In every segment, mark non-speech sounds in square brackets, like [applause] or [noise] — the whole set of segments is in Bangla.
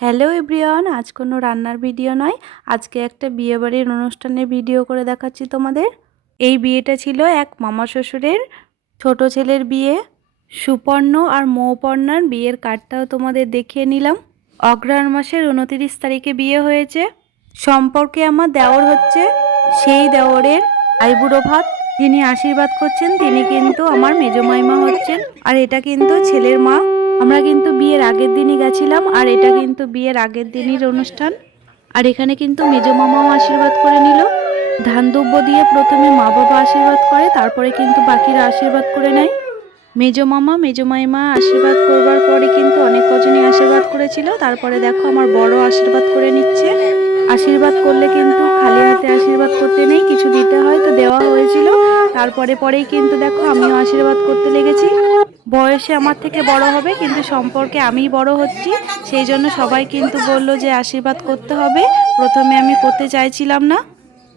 হ্যালো এভরিওয়ান, আজ কোনো রান্নার ভিডিও নয়। আজকে একটা বিয়েবাড়ির অনুষ্ঠানের ভিডিও করে দেখাচ্ছি তোমাদের। এই বিয়েটা ছিল এক মামা শ্বশুরের ছোট ছেলের বিয়ে। সুপর্ণ আর মৌপর্ণার বিয়ের কার্ডটাও তোমাদের দেখিয়ে নিলাম। অগ্রহায়ণ মাসের উনতিরিশ তারিখে বিয়ে হয়েছে। সম্পর্কে আমার দেওর হচ্ছে সেই দেওরের আইবুড়ো ভাত। যিনি আশীর্বাদ করছেন, তিনি কিন্তু আমার মেজমাইমা হচ্ছেন। আর এটা কিন্তু ছেলের মা। আমরা কিন্তু বিয়ের আগের দিনই গেছিলাম, আর এটা কিন্তু বিয়ের আগের দিনের অনুষ্ঠান। আর এখানে কিন্তু মেজো মামাও আশীর্বাদ করে নিল। ধান দিয়ে প্রথমে মা বাবা আশীর্বাদ করে, তারপরে কিন্তু বাকিরা আশীর্বাদ করে নেয়। মেজো মামা, মেজো মাইমা আশীর্বাদ করবার পরে কিন্তু অনেক কজনই আশীর্বাদ করেছিল। তারপরে দেখো আমার বড় আশীর্বাদ করে নিচ্ছে। আশীর্বাদ করলে কিন্তু খালি হাতে আশীর্বাদ করতে নেই, কিছু দিতে হয়, তো দেওয়া হয়েছিল। তারপরে পরেই কিন্তু দেখো আমিও আশীর্বাদ করতে লেগেছি। বয়সে আমার থেকে বড় হবে, কিন্তু সম্পর্কে আমি বড় হচ্ছি। সেই জন্য সবাই কিন্তু বলল যে আশীর্বাদ করতে হবে। প্রথমে আমি করতে চাইছিলাম না।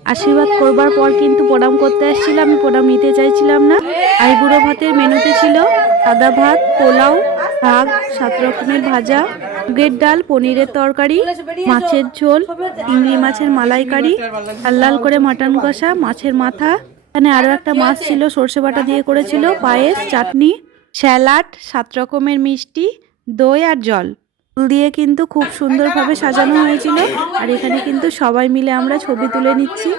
আশীর্বাদ করবার পর কিন্তু প্রণাম করতে আসছিলাম, আমি প্রণাম নিতে চাইছিলাম না। আইবুড়ো ভাতের মেনুতে ছিল সাদা ভাত, পোলাও শাক সাত রকমের ভাজা মুগের ডাল, পনিরের তরকারি, মাছের ঝোল, চিংড়ি মাছের মালাইকারি, লাল লাল করে মাটন কষা, মাছের মাথা। এখানে আরও একটা মাছ ছিল, সর্ষে বাটা দিয়ে করেছিল, পায়েস, চাটনি। স্যালাড, সাত রকমের মিষ্টি, দই আর জল। ফুল দিয়ে কিন্তু খুব সুন্দরভাবে সাজানো হয়েছিল। আর এখানে কিন্তু সবাই মিলে আমরা ছবি তুলে নিচ্ছি।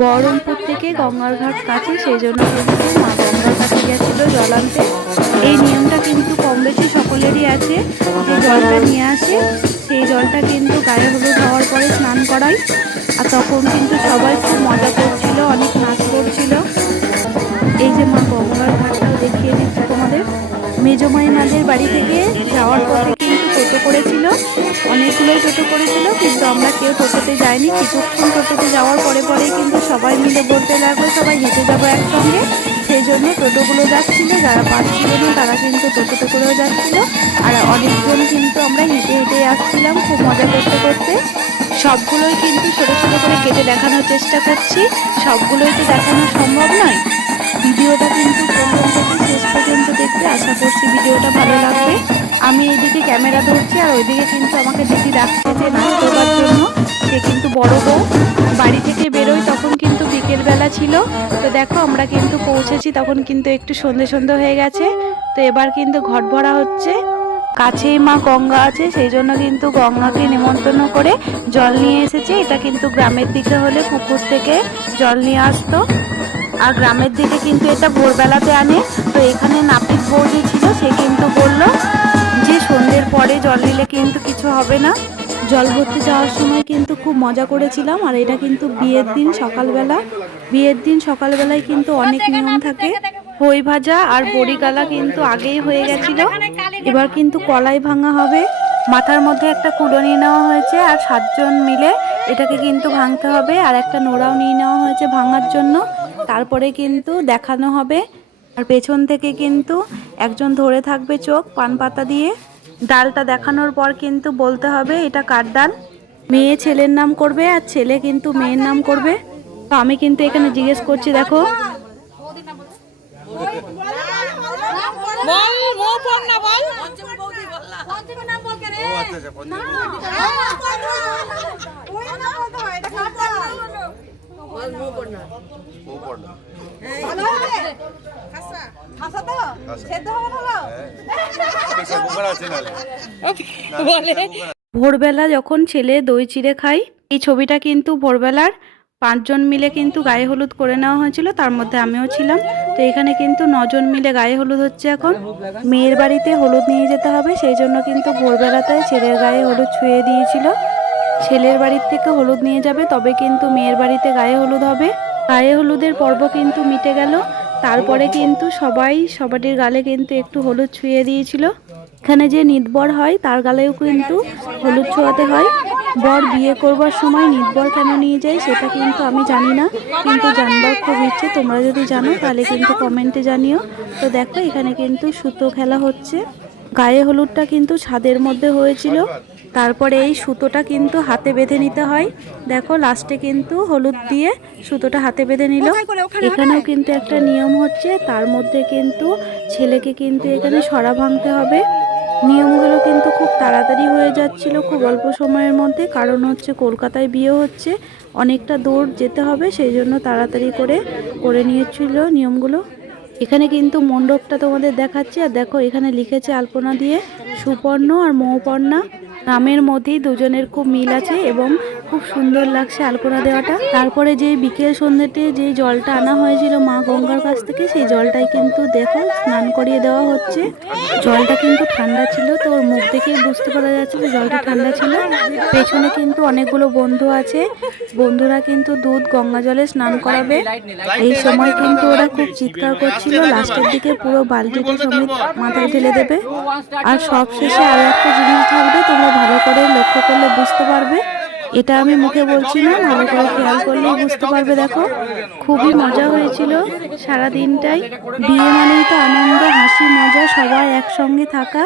বহরমপুর থেকে গঙ্গার ঘাট কাছে, সেই জন্য কিন্তু মা গঙ্গার গেছিল জল আনতে। এই নিয়মটা কিন্তু কম বেশি সকলেরই আছে। যে জলটা নিয়ে আসে, সেই জলটা কিন্তু গায়ে হলুদ হওয়ার পরে স্নান করাই আর তখন কিন্তু সবাই খুব মজা করছিল, অনেক নাচ করছিল। এই যে মা গঙ্গার ঘাটটাও দেখিয়ে দিচ্ছি। মেজমাইনাদের বাড়ি থেকে যাওয়ার পথে কিন্তু টোটো করেছিল। অনেকগুলোই টোটো করেছিল, কিন্তু আমরা কেউ টোটোতে যাইনি। কিছুক্ষণ টোটোতে যাওয়ার পরে পরেই কিন্তু সবাই মিলে বলতে লাগল, সবাই হেঁটে যাব একসঙ্গে। সেই জন্য টোটোগুলো যাচ্ছিল, যারা পাচ্ছিল না তারা কিন্তু টোটোতে করেও যাচ্ছিল। আর অনেকজন কিন্তু আমরা হেঁটে হেঁটে আসছিলাম খুব মজা করতে করতে। সবগুলোই কিন্তু ছোটো ছোটো করে কেটে দেখানোর চেষ্টা করছি। সবগুলোই তো দেখানো সম্ভব নয়। ভিডিওটা কিন্তু শেষ পর্যন্ত দেখতে আশা করছি ভিডিওটা ভালো লাগবে। আমি এইদিকে ক্যামেরা ধরছি আর ওইদিকে কিন্তু আমাকে দিদি রাখছে যে নাচ করবার জন্য। সে কিন্তু বড় বউ। বাড়ি থেকে বেরোই তখন কিন্তু বিকেলবেলা ছিল। তো দেখো, আমরা কিন্তু পৌঁছেছি তখন কিন্তু একটু সন্ধে সন্ধে হয়ে গেছে। তো এবার কিন্তু ঘট ভরা হচ্ছে। কাছেই মা গঙ্গা আছে, সেই জন্য কিন্তু গঙ্গাকে নিমন্ত্রণ করে জল নিয়ে এসেছে। এটা কিন্তু গ্রামের দিকে হলে পুকুর থেকে জল নিয়ে আসতো। আর গ্রামের দিকে কিন্তু এটা ভোরবেলাতে আনে। তো এখানে নাপিত বৌদি ছিল, সে কিন্তু বলল যে সন্ধ্যের পরে জল নিলে কিন্তু কিছু হবে না। জল ভরতে যাওয়ার সময় কিন্তু খুব মজা করেছিলাম। আর এটা কিন্তু বিয়ের দিন সকালবেলা। বিয়ের দিন সকালবেলায় কিন্তু অনেক নিয়ম থাকে। হই ভাজা আর বড়িগালা কিন্তু আগেই হয়ে গেছিল। এবার কিন্তু কলাই ভাঙা হবে। মাথার মধ্যে একটা কুলো নিয়ে নেওয়া হয়েছে আর সাতজন মিলে এটাকে কিন্তু ভাঙতে হবে। আর একটা নোড়াও নিয়ে নেওয়া হয়েছে ভাঙার জন্য। তারপরে কিন্তু দেখানো হবে আর পেছন থেকে কিন্তু একজন ধরে থাকবে চোখ পান পাতা দিয়ে ডালটা দেখানোর পর কিন্তু বলতে হবে এটা কার ডাল মেয়ে ছেলের নাম করবে আর ছেলে কিন্তু মেয়ের নাম করবে তো আমি কিন্তু এখানে জিজ্ঞেস করছি দেখো না বল বলে [laughs] ভোরবেলা যখন ছেলে দই চিড়ে খায় এই ছবিটা কিন্তু ভোরবেলার পাঁচজন মিলে কিন্তু গায়ে হলুদ করে নেওয়া হয়েছিল তার মধ্যে আমিও ছিলাম। তো এখানে কিন্তু নজন মিলে গায়ে হলুদ হচ্ছে এখন। মেয়ের বাড়িতে হলুদ নিয়ে যেতে হবে সেই জন্য কিন্তু ভোরবেলাতে ছেলের গায়ে হলুদ ছুঁয়ে দিয়েছিল। ছেলের বাড়ির থেকে হলুদ নিয়ে যাবে, তবে কিন্তু মেয়ের বাড়িতে গায়ে হলুদ হবে। গায়ে হলুদের পর্ব কিন্তু মিটে গেল। তারপরে কিন্তু সবাই, সবাটির গালে কিন্তু একটু হলুদ ছুঁয়ে দিয়েছিল। এখানে যে নিতবর হয়, তার গালেও কিন্তু হলুদ ছোঁয়াতে হয়। বর বিয়ে করবার সময় নিতবর কেন নিয়ে যায়, সেটা কিন্তু আমি জানি না। কিন্তু জানবার খুব ইচ্ছে, তোমরা যদি জানো, তাহলে কিন্তু কমেন্টে জানিও। তো দেখো, এখানে কিন্তু সুতো খেলা হচ্ছে। গায়ে হলুদটা কিন্তু ছাদের মধ্যে হয়েছিল। তারপরে এই সুতোটা কিন্তু হাতে বেঁধে নিতে হয়। দেখো লাস্টে কিন্তু হলুদ দিয়ে সুতোটা হাতে বেঁধে নিল। এখানেও কিন্তু একটা নিয়ম হচ্ছে তার মধ্যে কিন্তু ছেলেকে কিন্তু এখানে সরা ভাঙতে হবে। নিয়মগুলো কিন্তু খুব তাড়াতাড়ি হয়ে যাচ্ছিল খুব অল্প সময়ের মধ্যে কারণ হচ্ছে কলকাতায় বিয়ে হচ্ছে অনেকটা দূর যেতে হবে সেই জন্য তাড়াতাড়ি করে করে নিয়েছিল নিয়মগুলো। এখানে কিন্তু মণ্ডপটা তোমাদের দেখাচ্ছি আর দেখো এখানে লিখেছে আলপনা দিয়ে সুপর্ণ আর মৌপর্ণা। নামের মধ্যেই দুজনের খুব মিল আছে এবং খুব সুন্দর লাগছে আলপনা দেওয়াটা। তারপরে যে বিকেল সন্ধ্যেতে যে জলটা আনা হয়েছিল মা গঙ্গার কাছ থেকে, সেই জলটাই কিন্তু দেখো, স্নান করিয়ে দেওয়া হচ্ছে। জলটা কিন্তু ঠান্ডা ছিল, তো ওর মুখ দেখেই বুঝতে পারা যাচ্ছে যে জলটা ঠান্ডা ছিল। পেছনে কিন্তু অনেকগুলো বন্ধু আছে, বন্ধুরা কিন্তু দুধ গঙ্গা জলে স্নান করাবে। এই সময় কিন্তু ওরা খুব চিৎকার করছিল, লাস্টের দিকে পুরো বালতিটা সমেত মাথায় ঢেলে দেবে। আর সব শেষে আরও একটা জিনিস থাকবে তোমরা ভালো করে লক্ষ্য করলে বুঝতে পারবে। এটা আমি মুখে বলছি না ভালো করে খেয়াল করলেই বুঝতে পারবে, দেখো। খুবই মজা হয়েছিল সারা দিনটাই বিয়ে মানেই তো আনন্দ, হাসি, মজা, সবাই একসঙ্গে থাকা।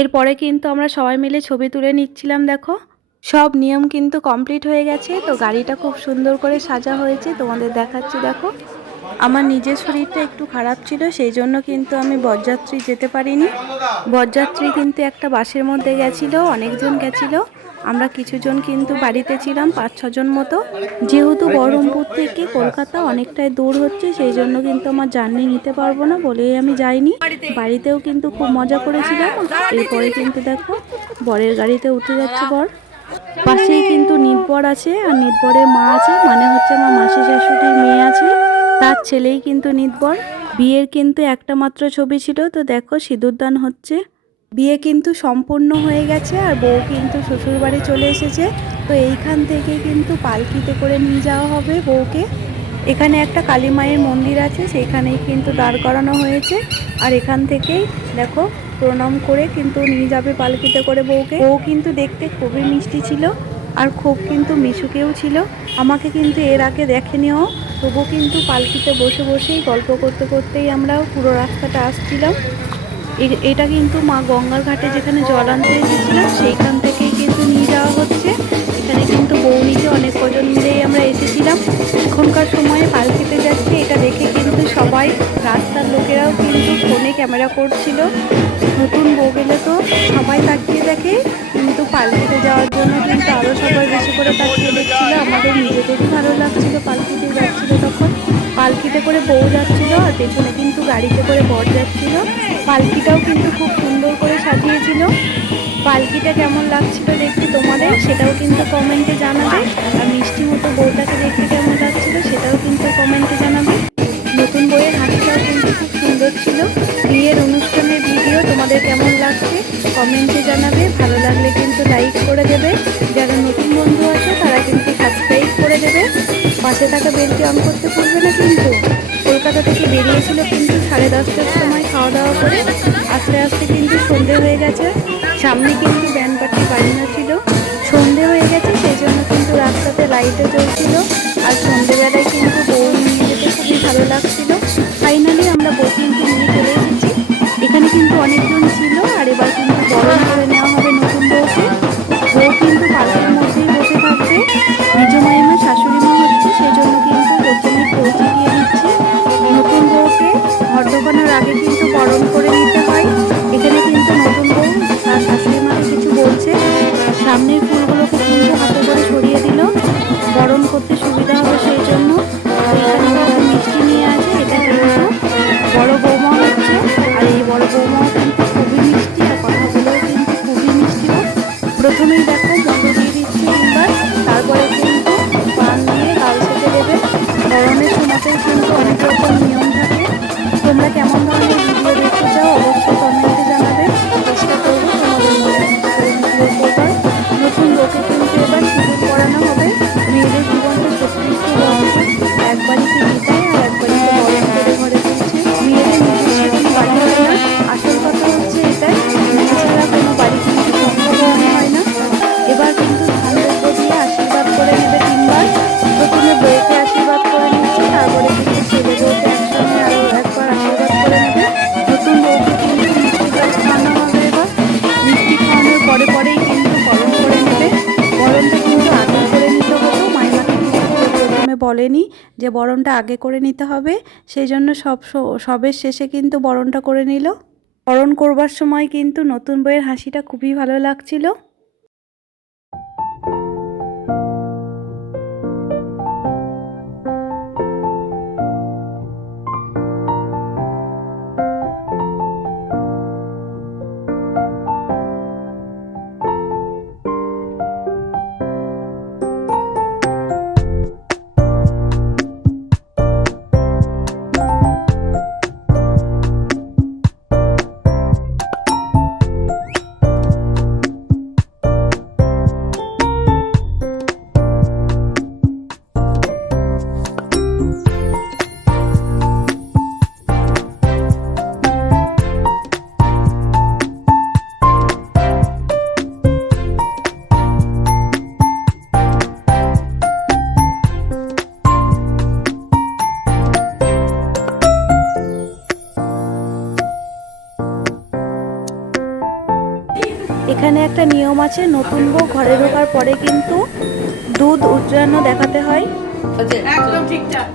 এরপরে কিন্তু আমরা সবাই মিলে ছবি তুলে নিচ্ছিলাম, দেখো। সব নিয়ম কিন্তু কমপ্লিট হয়ে গেছে, তো গাড়িটা খুব সুন্দর করে সাজা হয়েছে, তোমাদের দেখাচ্ছি, দেখো। আমার নিজের শরীরটা একটু খারাপ ছিল, সেই জন্য কিন্তু আমি বরযাত্রী যেতে পারিনি। বরযাত্রী কিন্তু একটা বাসের মধ্যে গেছিল, অনেকজন গেছিল। আমরা কিছুজন কিন্তু বাড়িতে ছিলাম, পাঁচ, ছজন মতো। যেহেতু বহরমপুর থেকে কলকাতা অনেকটাই দূর হচ্ছে, সেই জন্য কিন্তু আমার জার্নি নিতে পারব না বলেই আমি যাইনি। বাড়িতেও কিন্তু খুব মজা করেছিলাম। এরপরে কিন্তু দেখো, বরের গাড়িতে উঠে যাচ্ছে বর। পাশেই কিন্তু নিটবর আছে, আর নিটবরের মা আছে মানে হচ্ছে আমার মাসি শাশুড়ির মেয়ে আছে। তার ছেলেই কিন্তু নিটবর বিয়ের কিন্তু একটা মাত্র ছবি ছিল, তো দেখো সিঁদুরদান হচ্ছে। বিয়ে কিন্তু সম্পূর্ণ হয়ে গেছে আর বউ কিন্তু শ্বশুরবাড়ি চলে এসেছে। তো এইখান থেকে কিন্তু পালকিতে করে নিয়ে যাওয়া হবে বউকে। এখানে একটা কালী মায়ের মন্দির আছে সেখানেই কিন্তু দাঁড় করানো হয়েছে। আর এখান থেকেই দেখো প্রণাম করে কিন্তু নিয়ে যাবে পালকিতে করে বউকে। বউ কিন্তু দেখতে খুবই মিষ্টি ছিল আর খুব কিন্তু মিশুকেও ছিল। আমাকে কিন্তু এর আগে দেখেনিও তবু কিন্তু পালকিতে বসে বসেই গল্প করতে করতেই আমরা পুরো রাস্তাটা আসছিলাম। এটা কিন্তু মা গঙ্গার ঘাটে যেখানে জল আনতে এসেছিলাম, সেইখান থেকেই কিন্তু নিয়ে যাওয়া হচ্ছে। এখানে কিন্তু বউ নিতে অনেক কজন মিলেই আমরা এসেছিলাম। এখনকার সময়ে পালকিতে যাচ্ছে, এটা দেখে কিন্তু সবাই, রাস্তার লোকেরাও কিন্তু ফোনে ক্যামেরা করছিল। নতুন বউ গেলে তো সবাই তাকিয়ে দেখে, কিন্তু পালকিতে যাওয়ার জন্য সবাই বেশি করে তাকিয়ে দেখছিল আমাদের নিজেদেরই ভালো লাগছিল, পালকিতে যাচ্ছিল তখন। পালকিতে করে বউ যাচ্ছিল আর পেছনে কিন্তু গাড়িতে করে বর যাচ্ছিল। পালকিটাও কিন্তু খুব সুন্দর করে সাজিয়েছিল। পালকিটা কেমন লাগছিল দেখতে তোমাদের সেটাও কিন্তু কমেন্টে জানাবে। আর মিষ্টি মতো বউটাকে দেখতে কেমন লাগছিল সেটাও কিন্তু কমেন্টে জানাবে। নতুন বইয়ের হাসিটাও কিন্তু খুব সুন্দর ছিল। বিয়ের অনুষ্ঠানের ভিডিও তোমাদের কেমন লাগছে? কমেন্টে জানাবে, ভালো লাগলে কিন্তু লাইক করে দেবে। যারা নতুন বন্ধু আছে, তারা কিন্তু সাবস্ক্রাইব করে দেবে। পাশে থাকা বেলটি অন করতে ভুলবে না কিন্তু। কলকাতা থেকে বেরিয়েছিল কিন্তু সাড়ে দশটার সময় খাওয়া দাওয়া করে। আস্তে আস্তে কিন্তু সন্ধে হয়ে গেছে। সামনে কিন্তু ব্যান্ড পার্টি বাজানো ছিল। সন্ধে হয়ে গেছে সেই জন্য কিন্তু রাস্তাতে লাইটও জ্বলছিল। আর সন্ধেবেলায় কিন্তু বউ নিয়ে যেতে খুবই ভালো লাগছিল। ফাইনালি আমরা বউ কিন্তু নিয়ে চলে এসেছি। এখানে কিন্তু অনেকজন ছিল, আর এবার কিন্তু গরমের সময়তেই কিন্তু অনেক রকম নিয়ম থাকে বলেনি যে বরণটা আগে করে নিতে হবে। সেই জন্য সব সবের শেষে কিন্তু বরণটা করে নিল। বরণ করবার সময় কিন্তু নতুন বইয়ের হাসিটা খুবই ভালো লাগছিল। একটা নিয়ম আছে নতুন বউ ঘরে ঢোকার পরে কিন্তু দুধ উজ্জয়ন দেখাতে হয়। একদম ঠিকঠাক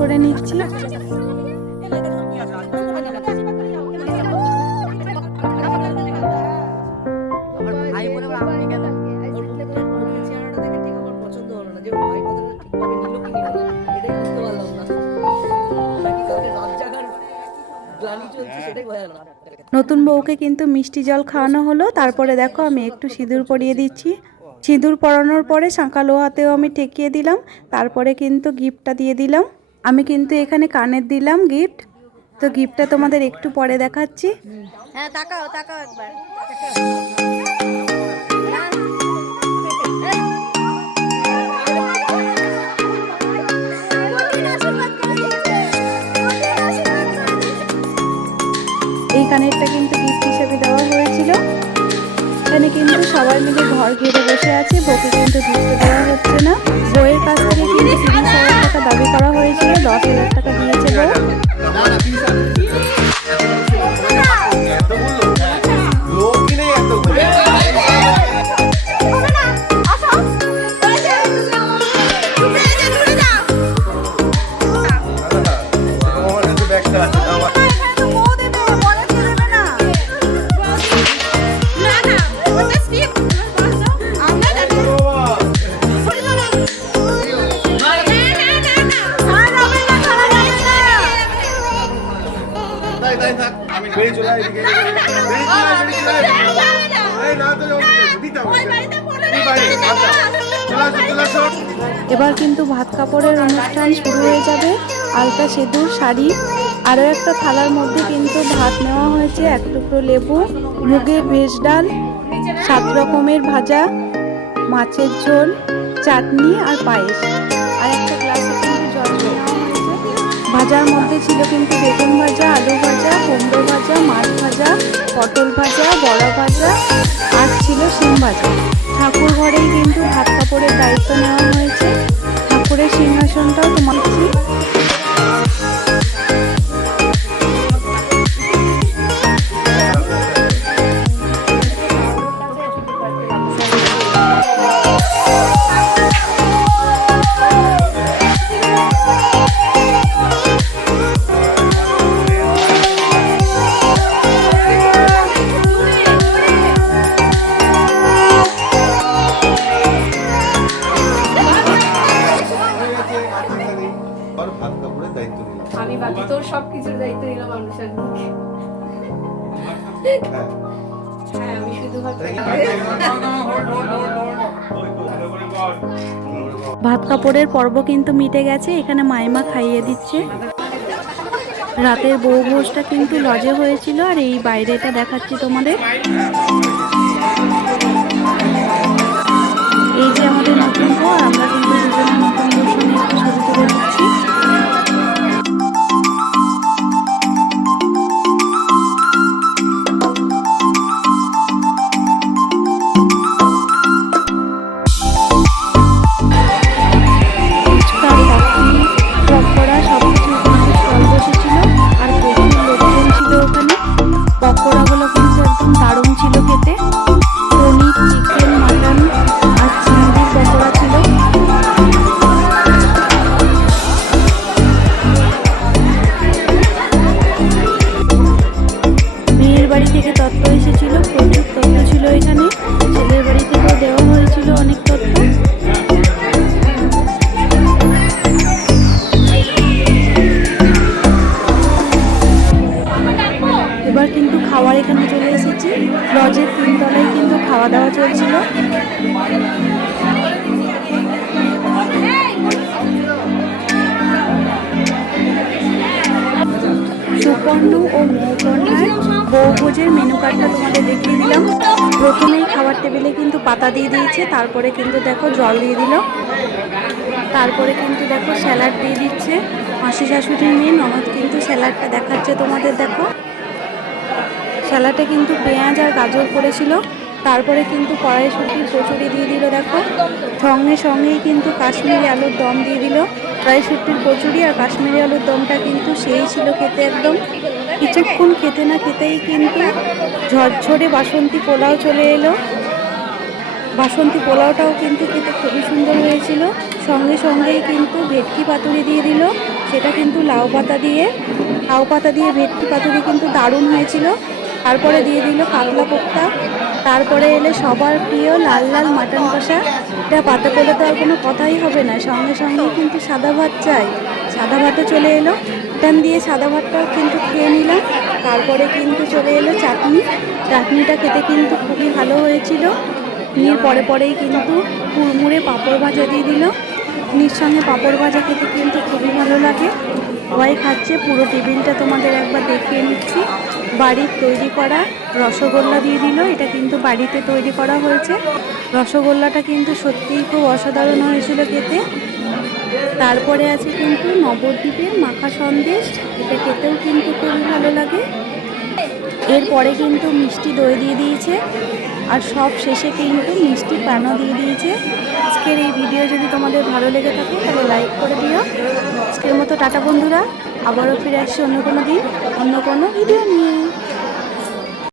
গেল না। নতুন বউকে কিন্তু মিষ্টি জল খাওয়ানো হলো। তারপরে দেখো আমি একটু সিঁদুর পরিয়ে দিচ্ছি। সিঁদুর পরানোর পরে শাঁকালো হাতেও আমি ঠেকিয়ে দিলাম। তারপরে কিন্তু গিফটটা দিয়ে দিলাম। আমি কিন্তু এখানে কানের দিলাম গিফট তো গিফটটা তোমাদের একটু পরে দেখাচ্ছি। হ্যাঁ তাকাও তাকাও একবার। এই কানেরটা কিন্তু গিফট হিসেবে দেওয়া হয়েছিল। এখানে কিন্তু সবাই মিলে ঘর ঘিরে বসে আছে, বউকে কিন্তু ঢুকতে দেওয়া হচ্ছে না। বইয়ের কাছ থেকে কিন্তু তিরিশ হাজার টাকা দাবি করা হয়েছিল, দশ হাজার টাকা দিয়েছে বউ। চলে আসো এবার কিন্তু ভাত কাপড়ের অনুষ্ঠান শুরু হয়ে যাবে। আলতা সিঁদুর শাড়ি আরও একটা থালার মধ্যে কিন্তু ভাত নেওয়া হয়েছে এক টুকরো লেবু মুগের ভেজ ডাল সাত রকমের ভাজা মাছের ঝোল চাটনি আর পায়েস। ভাজার মধ্যে ছিল কিন্তু বেগুন ভাজা, আলু ভাজা, কুমড়ো ভাজা, মাছ ভাজা, পটল ভাজা, বড়া ভাজা, আর আমি বাকি, তোর সব কিছুর দায়িত্ব নিলাম মানুষের শুধু ভাত কাপড়ের পর্ব কিন্তু মিটে গেছে, এখানে মাইমা খাইয়ে দিচ্ছে। রাতের বউ ভোজটা কিন্তু লজে হয়েছিল, আর এই বাইরেটা দেখাচ্ছি তোমাদের। এই যে আমাদের নতুন বউ আমরা কিন্তু বাড়ি থেকে তত্ত্ব এসেছিল। দিয়ে দিয়েছে, তারপরে কিন্তু দেখো জল দিয়ে দিল। তারপরে কিন্তু দেখো স্যালাড দিয়ে দিচ্ছে। মাসি শাশুড়ির মেয়ে ননদ কিন্তু স্যালাডটা দেখাচ্ছে তোমাদের, দেখো। স্যালাডে কিন্তু পেঁয়াজ আর গাজর পড়েছিল তারপরে কিন্তু কড়াইশুটির কচুরি দিয়ে দিল, দেখো। সঙ্গে সঙ্গেই কিন্তু কাশ্মীরি আলুর দম দিয়ে দিল। কড়াইশুটির কচুরি আর কাশ্মীরি আলুর দমটা কিন্তু সেই ছিল খেতে একদম। কিছুক্ষণ খেতে না খেতেই কিন্তু ঝরঝরে বাসন্তী পোলাও চলে এলো। বাসন্তী পোলাওটাও কিন্তু খেতে খুবই সুন্দর হয়েছিল। সঙ্গে সঙ্গেই কিন্তু ভেটকি পাতুরি দিয়ে দিল। সেটা কিন্তু লাউ পাতা দিয়ে। লাউ পাতা দিয়ে ভেটকি পাতুরি কিন্তু দারুণ হয়েছিল। তারপরে দিয়ে দিল কাতলা কোপ্তা। তারপরে এলে সবার প্রিয় লাল লাল মাটন কষা। এটা পাতা করলে তো আর কোনো কথাই হবে না। সঙ্গে সঙ্গেই কিন্তু সাদা ভাত চাই। সাদা ভাতও চলে এলো। মাটন দিয়ে সাদা ভাতটাও কিন্তু খেয়ে নিলাম। তারপরে কিন্তু চলে এলো চাটনি। চাটনিটা খেতে কিন্তু খুবই ভালো হয়েছিল। নিয়ে পরে পরেই কিন্তু কুড়মুড়ে পাঁপড় ভাজা দিয়ে দিল। নির সঙ্গে পাঁপড় ভাজা খেতে কিন্তু খুবই ভালো লাগে। সবাই খাচ্ছে, পুরো টেবিলটা তোমাদের একবার দেখিয়ে নিচ্ছি। বাড়ির তৈরি করা রসগোল্লা দিয়ে দিল, এটা কিন্তু বাড়িতে তৈরি করা হয়েছে। রসগোল্লাটা কিন্তু সত্যিই খুব অসাধারণ হয়েছিল খেতে। তারপরে আছে কিন্তু নবদ্বীপের মাখা সন্দেশ, এটা খেতেও কিন্তু খুবই ভালো লাগে। এরপরে কিন্তু মিষ্টি দই দিয়ে দিয়েছে আর সব শেষে কিন্তু মিষ্টি পানও দিয়ে দিয়েছে। আজকের এই ভিডিও যদি তোমাদের ভালো লেগে থাকে তাহলে লাইক করে দিও। আজকের মতো টাটা বন্ধুরা, আবারও ফিরে আসছি অন্য কোনো দিন, অন্য কোনো ভিডিও নিয়ে।